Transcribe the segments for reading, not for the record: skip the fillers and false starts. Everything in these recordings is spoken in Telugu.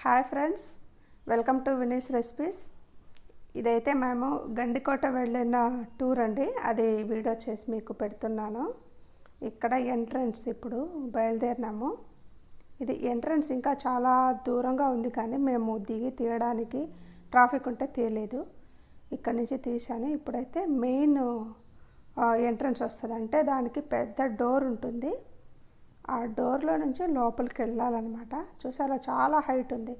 Hi friends, welcome to Vini's recipes. ఇదైతే మేము గండికోట వెళ్ళిన టూర్ అండి. అది వీడియో చేసి మీకు పెడుతున్నాను. ఇక్కడ ఎంట్రన్స్ ఇప్పుడు బయలుదేరినాము. ఇది ఎంట్రన్స్ ఇంకా చాలా దూరంగా ఉంది, కానీ మేము దిగి తీయడానికి ట్రాఫిక్ ఉంటే తీయలేదు. ఇక్కడ నుంచి తీసాను. ఇప్పుడైతే మెయిన్ ఎంట్రన్స్ వస్తుంది, అంటే దానికి పెద్ద డోర్ ఉంటుంది. ఆ డోర్లో నుంచి లోపలికి వెళ్ళాలన్నమాట. చూసారా, చాలా హైట్ ఉంది.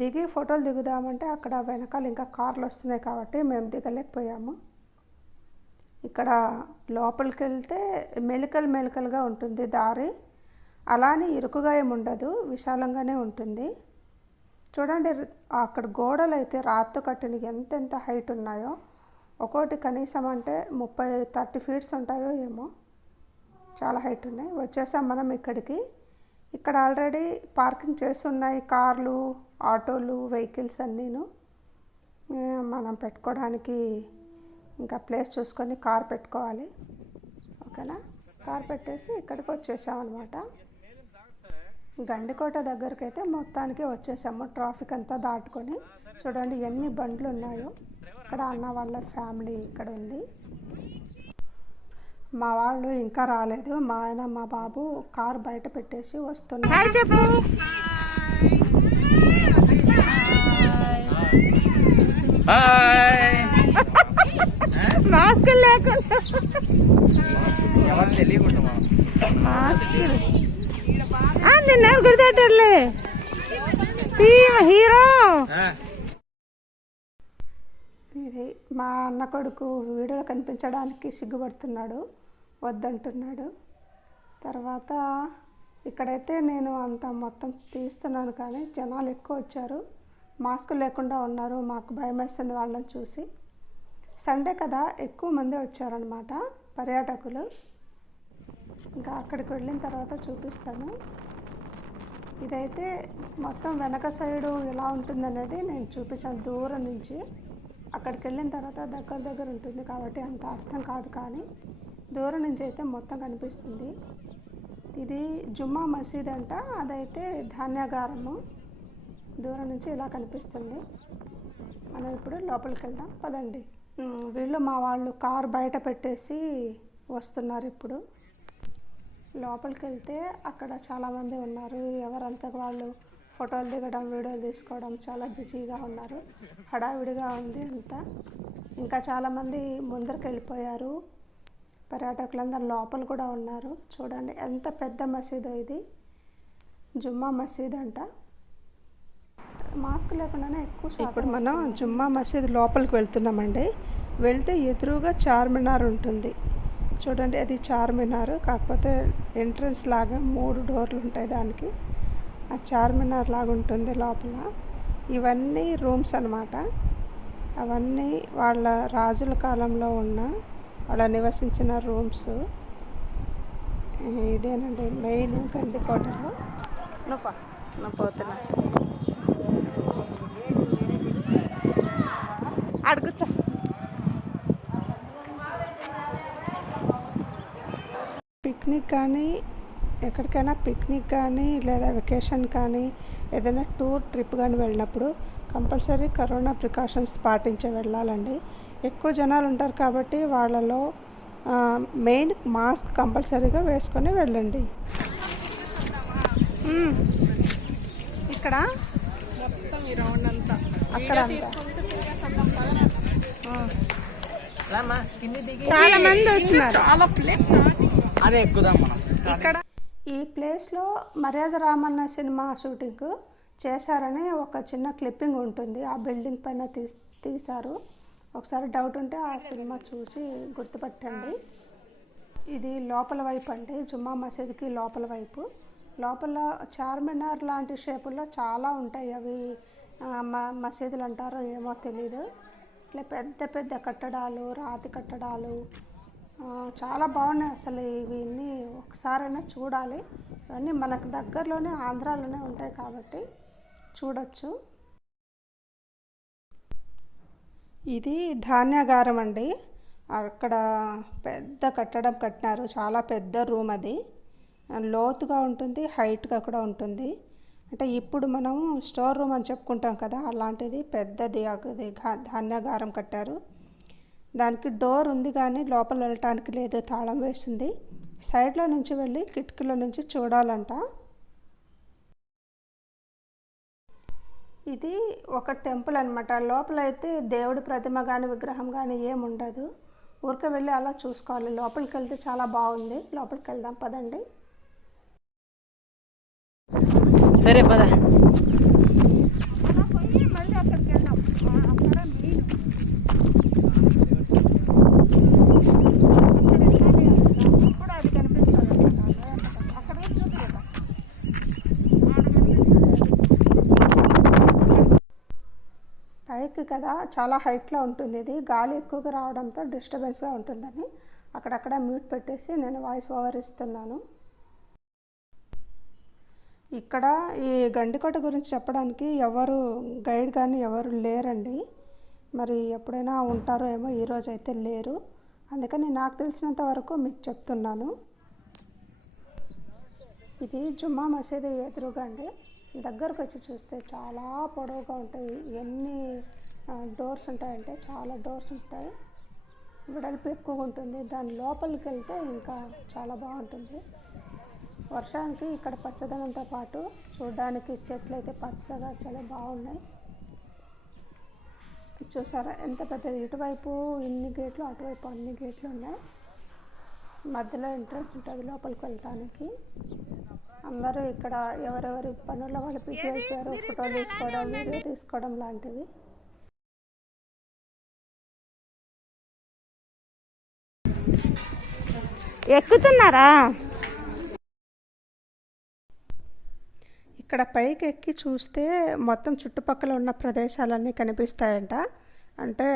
దిగి ఫోటోలు దిగుదామంటే అక్కడ వెనకాల ఇంకా కార్లు వస్తున్నాయి కాబట్టి మేము దిగలేకపోయాము. ఇక్కడ లోపలికి వెళ్తే మెలికలుగా ఉంటుంది దారి. అలానే ఇరుకుగా ఏమి ఉండదు, విశాలంగానే ఉంటుంది. చూడండి, అక్కడ గోడలు అయితే రాత్రి కట్టిన ఎంత హైట్ ఉన్నాయో. ఒక్కోటి కనీసం అంటే 30-30 ఫీట్స్ ఉంటాయో ఏమో, చాలా హైట్ ఉన్నాయి. వచ్చేసాం మనం ఇక్కడికి. ఇక్కడ ఆల్రెడీ పార్కింగ్ చేసి ఉన్నాయి కార్లు, ఆటోలు, వెహికల్స్ అన్నీను. మనం పెట్టుకోవడానికి ఇంకా ప్లేస్ చూసుకొని కార్ పెట్టుకోవాలి. ఓకేనా, కార్ పెట్టేసి ఇక్కడికి వచ్చేసాం అనమాట. గండికోట దగ్గరికి అయితే మొత్తానికి వచ్చేసాము, ట్రాఫిక్ అంతా దాటుకొని. చూడండి ఎన్ని బండ్లు ఉన్నాయో. ఇక్కడ అన్న వాళ్ళ ఫ్యామిలీ ఇక్కడ ఉంది. మా వాళ్ళు ఇంకా రాలేదు. మా ఆయన మా బాబు కార్ బయట పెట్టేసి వస్తున్నారు. చెప్పు, మాస్క్ లేకుండా నిన్న గుర్తెట్టర్లే హీరో. ఇది మా అన్న కొడుకు వీడియోలో కనిపించడానికి సిగ్గుపడుతున్నాడు, వద్దంటున్నాడు. తర్వాత ఇక్కడైతే నేను అంత మొత్తం తీస్తున్నాను, కానీ జనాలు ఎక్కువ వచ్చారు, మాస్క్ లేకుండా ఉన్నారు. మాకు భయం వేస్తుంది వాళ్ళని చూసి. సండే కదా, ఎక్కువ మంది వచ్చారనమాట పర్యాటకులు. ఇంకా అక్కడికి వెళ్ళిన తర్వాత చూపిస్తాను. ఇదైతే మొత్తం వెనక సైడు ఎలా ఉంటుందనేది నేను చూపించాను దూరం నుంచి. అక్కడికి వెళ్ళిన తర్వాత దగ్గర ఉంటుంది కాబట్టి అంత అర్థం కాదు, కానీ దూరం నుంచి అయితే మొత్తం కనిపిస్తుంది. ఇది జుమ్మా మసీద్ అంట, అదైతే ధాన్యాగారము. దూరం నుంచి ఇలా కనిపిస్తుంది. మనం ఇప్పుడు లోపలికి వెళ్దాం పదండి. వీళ్ళు మా వాళ్ళు కారు బయట పెట్టేసి వస్తున్నారు. ఇప్పుడు లోపలికి వెళ్తే అక్కడ చాలామంది ఉన్నారు. ఎవరంతా వాళ్ళు ఫోటోలు దిగడం, వీడియోలు తీసుకోవడం చాలా బిజీగా ఉన్నారు. హడావిడిగా ఉంది అంతా. ఇంకా చాలామంది ముందరికి వెళ్ళిపోయారు. పర్యాటకులందరూ లోపల కూడా ఉన్నారు. చూడండి ఎంత పెద్ద మసీదు ఇది, జుమ్మా మసీద్ అంట. మాస్క్ లేకుండానే ఎక్కువ. ఇప్పుడు మనం జుమ్మా మసీద్ లోపలికి వెళ్తున్నామండి. వెళ్తే ఎదురుగా చార్మినార్ ఉంటుంది. చూడండి, అది చార్మినార్, కాకపోతే ఎంట్రన్స్ లాగా 3 డోర్లు ఉంటాయి దానికి. ఆ చార్మినార్ లాగా ఉంటుంది లోపల. ఇవన్నీ రూమ్స్ అన్నమాట. అవన్నీ వాళ్ళ రాజుల కాలంలో ఉన్న వాళ్ళ నివసించిన రూమ్స్. ఇదేనండి మెయిన్ గండికోటలో. నువ్వు పోతున్నా అడుగుచా. పిక్నిక్ కానీ, ఎక్కడికైనా పిక్నిక్ కానీ లేదా వెకేషన్ కానీ ఏదైనా ట్రిప్ కానీ వెళ్ళినప్పుడు కంపల్సరీ కరోనా ప్రికాషన్స్ పాటించే వెళ్ళాలండి. ఎక్కువ జనాలు ఉంటారు కాబట్టి వాళ్ళలో మెయిన్ మాస్క్ కంపల్సరీగా వేసుకొని వెళ్ళండి. ఇక్కడ మొత్తం ఈ రౌండ్ అంతా అక్కడ చాలా మంది వచ్చినారు. అదే ఎక్కుదాం మనం. ఇక్కడ ఈ ప్లేస్లో మర్యాద రామన్న సినిమా షూటింగ్ చేశారని ఒక చిన్న క్లిప్పింగ్ ఉంటుంది. ఆ బిల్డింగ్ పైన తీశారు. ఒకసారి డౌట్ ఉంటే ఆ సినిమా చూసి గుర్తుపట్టండి. ఇది లోపల వైపు అండి, జుమ్మా మసీద్కి లోపల వైపు. లోపల చార్మినార్ లాంటి షేపుల్లో చాలా ఉంటాయి. అవి మసీదులు అంటారో ఏమో తెలీదు. ఇట్లా పెద్ద కట్టడాలు, రాతి కట్టడాలు చాలా బాగున్నాయి. అసలు ఇవన్నీ ఒకసారైనా చూడాలి. ఇవన్నీ మనకు దగ్గరలోనే ఆంధ్రాలోనే ఉంటాయి కాబట్టి చూడొచ్చు. ఇది ధాన్యాగారం అండి. అక్కడ పెద్ద కట్టడం కట్టినారు, చాలా పెద్ద రూమ్. అది లోతుగా ఉంటుంది, హైట్గా కూడా ఉంటుంది. అంటే ఇప్పుడు మనం స్టోర్ రూమ్ అని చెప్పుకుంటాం కదా, అలాంటిది పెద్దది అది ధాన్యాగారం కట్టారు. దానికి డోర్ ఉంది కానీ లోపల వెళ్ళటానికి లేదు, తాళం వేసింది. సైడ్లో నుంచి వెళ్ళి కిటికీలో నుంచి చూడాలంట. ఇది ఒక టెంపుల్ అనమాట. లోపల అయితే దేవుడి ప్రతిమ కానీ విగ్రహం కానీ ఏముండదు. ఊరికే వెళ్ళి అలా చూసుకోవాలి. లోపలికి వెళ్తే చాలా బాగుంది. లోపలికి వెళ్దాం పదండి. సరే పద. పైకి కదా చాలా హైట్లో ఉంటుంది. ఇది గాలి ఎక్కువగా రావడంతో డిస్టర్బెన్స్గా ఉంటుందని అక్కడక్కడ మ్యూట్ పెట్టేసి నేను వాయిస్ ఓవర్ ఇస్తున్నాను. ఇక్కడ ఈ గండికోట గురించి చెప్పడానికి ఎవరు గైడ్ కానీ ఎవరు లేరండి. మరి ఎప్పుడైనా ఉంటారో ఏమో, ఈరోజు అయితే లేరు. అందుకని నాకు తెలిసినంత వరకు మీకు చెప్తున్నాను. ఇది జుమ్మా మసీదు ఎదురుగా అండి. దగ్గరకు వచ్చి చూస్తే చాలా పొడవుగా ఉంటాయి. ఎన్ని డోర్స్ ఉంటాయంటే చాలా డోర్స్ ఉంటాయి. వెడల్పు ఎక్కువగా ఉంటుంది. దాని లోపలికి వెళ్తే ఇంకా చాలా బాగుంటుంది. వర్షానికి ఇక్కడ పచ్చదనంతో పాటు చూడడానికి చెట్లు అయితే పచ్చగా చాలా బాగున్నాయి. చూసారా ఎంత పెద్దది. ఇటువైపు ఇన్ని గేట్లు, అటువైపు అన్ని గేట్లు ఉన్నాయి. మధ్యలో ఎంట్రన్స్ ఉంటుంది లోపలికి వెళ్ళటానికి. అందరూ ఇక్కడ ఎవరెవరి పనుల్లో వాళ్ళు బిజీ అయిపోయారు. ఫోటోలు తీసుకోవడం, వీడియో తీసుకోవడం లాంటివి. ఎక్కుతున్నారా? ఇక్కడ పైకి ఎక్కి చూస్తే మొత్తం చుట్టుపక్కల ఉన్న ప్రదేశాలన్నీ కనిపిస్తాయంట. అంటే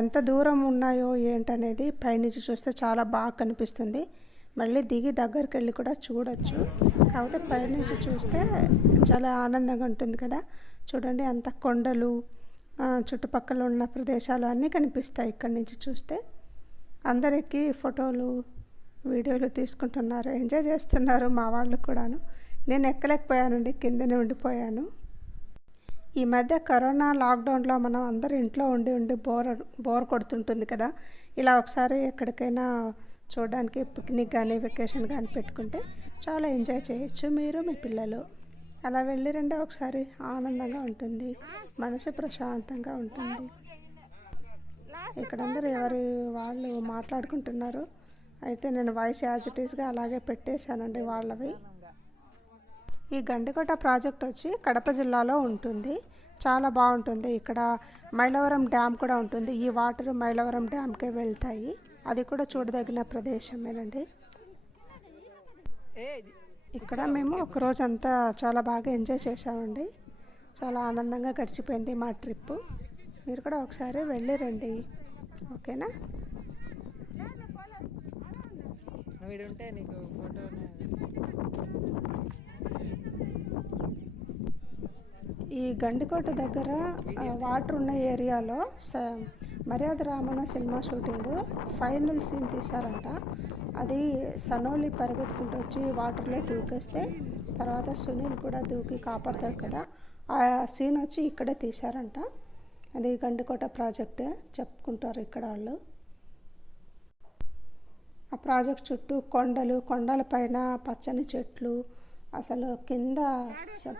ఎంత దూరం ఉన్నాయో ఏంటనేది పైనుంచి చూస్తే చాలా బాగా కనిపిస్తుంది. మళ్ళీ దిగి దగ్గరికి వెళ్ళి కూడా చూడొచ్చు. కాకపోతే పైనుంచి చూస్తే చాలా ఆనందంగా ఉంటుంది కదా. చూడండి అంత కొండలు, చుట్టుపక్కల ఉన్న ప్రదేశాలు అన్నీ కనిపిస్తాయి ఇక్కడి నుంచి చూస్తే. అందరికీ ఫోటోలు వీడియోలు తీసుకుంటున్నారు, ఎంజాయ్ చేస్తున్నారు మా వాళ్ళు కూడాను. నేను ఎక్కలేకపోయానండి, కిందనే ఉండిపోయాను. ఈ మధ్య కరోనా లాక్డౌన్లో మనం అందరూ ఇంట్లో ఉండి బోర్ కొడుతుంటుంది కదా. ఇలా ఒకసారి ఎక్కడికైనా చూడడానికి పిక్నిక్ కానీ వెకేషన్ కానీ పెట్టుకుంటే చాలా ఎంజాయ్ చేయొచ్చు మీరు మీ పిల్లలు. అలా వెళ్ళి రండి ఒకసారి, ఆనందంగా ఉంటుంది, మనసు ప్రశాంతంగా ఉంటుంది. ఇక్కడందరూ ఎవరి వాళ్ళు మాట్లాడుకుంటున్నారు. అయితే నేను వాయిస్ యాజ్ ఇట్ ఈస్గా అలాగే పెట్టేశానండి వాళ్ళవి. ఈ గండికోట ప్రాజెక్ట్ వచ్చి కడప జిల్లాలో ఉంటుంది. చాలా బాగుంటుంది. ఇక్కడ మైలవరం డ్యామ్ కూడా ఉంటుంది. ఈ వాటర్ మైలవరం డ్యామ్కే వెళ్తాయి. అది కూడా చూడదగిన ప్రదేశమేనండి. ఇక్కడ మేము ఒక రోజంతా చాలా బాగా ఎంజాయ్ చేసామండి. చాలా ఆనందంగా గడిచిపోయింది మా ట్రిప్పు. మీరు కూడా ఒకసారి వెళ్ళి రండి, ఓకేనా? ఈ గండికోట దగ్గర వాటర్ ఉన్న ఏరియాలో Maryada Ramanna cinema shooting final scene తీశారంట. అది సనోలి పరిగెత్తుకుంటూ వచ్చి వాటర్లో దూకేస్తే తర్వాత సునీల్ కూడా దూకి కాపాడతాడు కదా, ఆ సీన్ వచ్చి ఇక్కడే తీశారంట. అది గండికోట ప్రాజెక్టే చెప్పుకుంటారు ఇక్కడ వాళ్ళు. ఆ ప్రాజెక్ట్ చుట్టూ కొండలు, కొండల పైన పచ్చని చెట్లు, అసలు కింద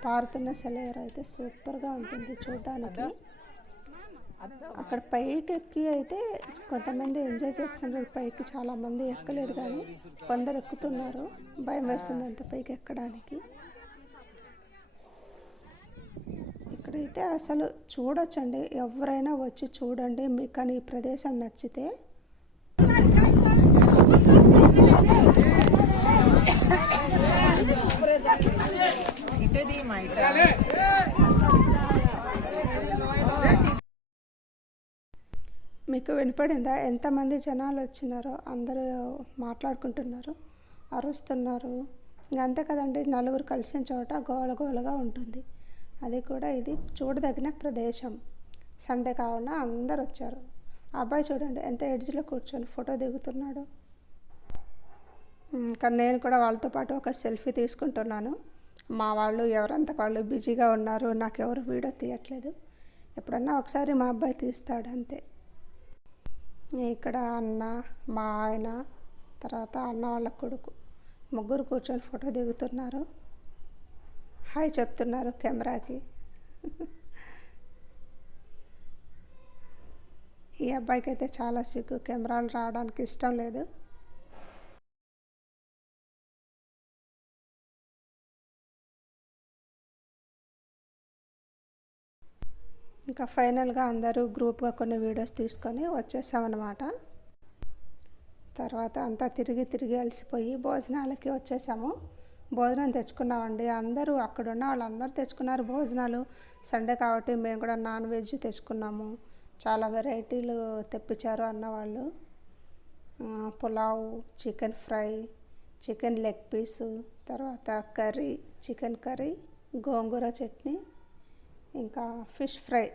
పారుతున్న సెలయేరు అయితే సూపర్గా ఉంటుంది చూడడానికి. అక్కడ పైకి ఎక్కి అయితే కొంతమంది ఎంజాయ్ చేస్తున్నారు. పైకి చాలామంది ఎక్కలేదు కానీ కొందరు ఎక్కుతున్నారు. భయం వేస్తుంది అంత పైకి ఎక్కడానికి. ఇక్కడైతే అసలు చూడొచ్చండి, ఎవరైనా వచ్చి చూడండి. మీకు కానీ ఈ ప్రదేశం నచ్చితే. మీకు వినపడిందా ఎంతమంది జనాలు వచ్చినారో? అందరూ మాట్లాడుకుంటున్నారు, అరుస్తున్నారు. ఇంక అంతే కదండి, నలుగురు కలిసిన చోట గోలగోలగా ఉంటుంది. అది కూడా ఇది చూడదగిన ప్రదేశం. సండే కావున అందరు వచ్చారు. అబ్బాయి చూడండి ఎంత ఎడ్జ్లో కూర్చొని ఫోటో దిగుతున్నాడు. కానీ నేను కూడా వాళ్ళతో పాటు ఒక సెల్ఫీ తీసుకుంటున్నాను. మా వాళ్ళు ఎవరంతకు వాళ్ళు బిజీగా ఉన్నారు, నాకెవరు వీడియో తీయట్లేదు. ఎప్పుడన్నా ఒకసారి మా అబ్బాయి తీస్తాడు అంతే. ఇక్కడ అన్న, మా ఆయన, తర్వాత అన్న వాళ్ళ కొడుకు ముగ్గురు కూర్చొని ఫోటో దిగుతున్నారు. హాయ్ చెప్తున్నారు కెమెరాకి. ఈ అబ్బాయికి అయితే చాలా సిగ్గు, కెమెరాలు రావడానికి ఇష్టం లేదు. ఇంకా ఫైనల్గా అందరూ గ్రూప్గా కొన్ని వీడియోస్ తీసుకొని వచ్చేసామన్నమాట. తర్వాత అంతా తిరిగి అలసిపోయి భోజనాలకి వచ్చేసాము. భోజనం తెచ్చుకున్నామండి. అందరూ అక్కడున్న వాళ్ళందరూ తెచ్చుకున్నారు భోజనాలు. సండే కాబట్టి మేము కూడా నాన్ వెజ్ తెచ్చుకున్నాము. చాలా వెరైటీలు తెప్పించారు అన్నవాళ్ళు. Pulao, chicken fry, chicken leg piece, తర్వాత కర్రీ, చికెన్ కర్రీ, గోంగూర చట్నీ, ఇంకా ఫిష్ ఫ్రై,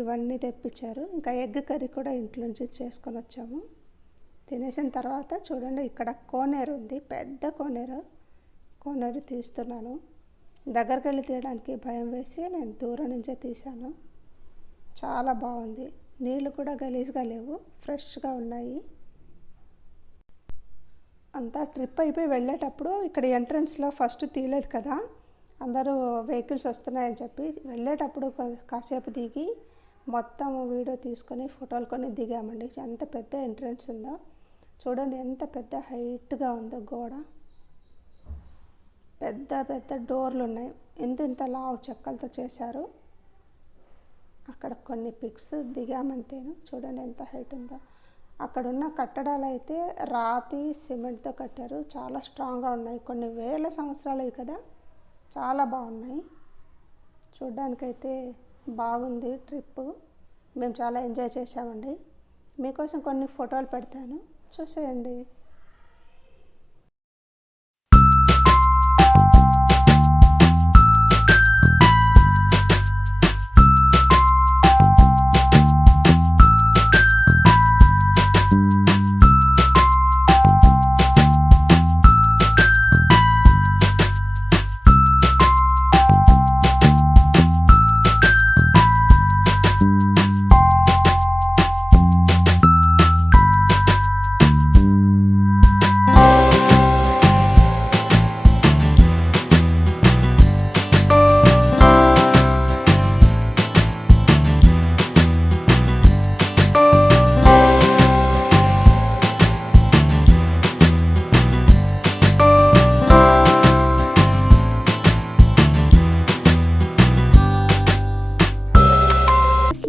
ఇవన్నీ తెప్పించారు. ఇంకా ఎగ్ కర్రీ కూడా ఇంట్లో నుంచి చేసుకొని వచ్చాము. తినేసిన తర్వాత చూడండి, ఇక్కడ కోనేరు ఉంది, పెద్ద కోనేరు తీస్తున్నాను. దగ్గరికి వెళ్ళి తీయడానికి భయం వేసి నేను దూరం నుంచే తీశాను. చాలా బాగుంది. నీళ్ళు కూడా గలీజ్గా లేవు, ఫ్రెష్గా ఉన్నాయి. అంతా ట్రిప్ అయిపోయి వెళ్ళేటప్పుడు ఇక్కడ ఎంట్రన్స్లో ఫస్ట్ తీయలేదు కదా, అందరూ వెహికల్స్ వస్తున్నాయని చెప్పి వెళ్ళేటప్పుడు కాసేపు దిగి మొత్తం వీడియో తీసుకొని ఫోటోలు కొని దిగామండి. ఎంత పెద్ద ఎంట్రన్స్ ఉందో చూడండి, ఎంత పెద్ద హైట్గా ఉందో గోడ. పెద్ద డోర్లు ఉన్నాయి, ఇంత లావు చెక్కలతో చేశారు. అక్కడ కొన్ని పిక్స్ దిగామంతేను. చూడండి ఎంత హైట్ ఉందో. అక్కడున్న కట్టడాలు అయితే రాతి సిమెంట్తో కట్టారు, చాలా స్ట్రాంగ్గా ఉన్నాయి. కొన్ని వేల సంవత్సరాలవి కదా, చాలా బాగున్నాయి. చూడ్డానికైతే బాగుంది ట్రిప్. మేము చాలా ఎంజాయ్ చేసామండి. మీకోసం కొన్ని ఫోటోలు పెడతాను, చూసేయండి.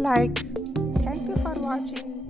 Like, thank you for watching.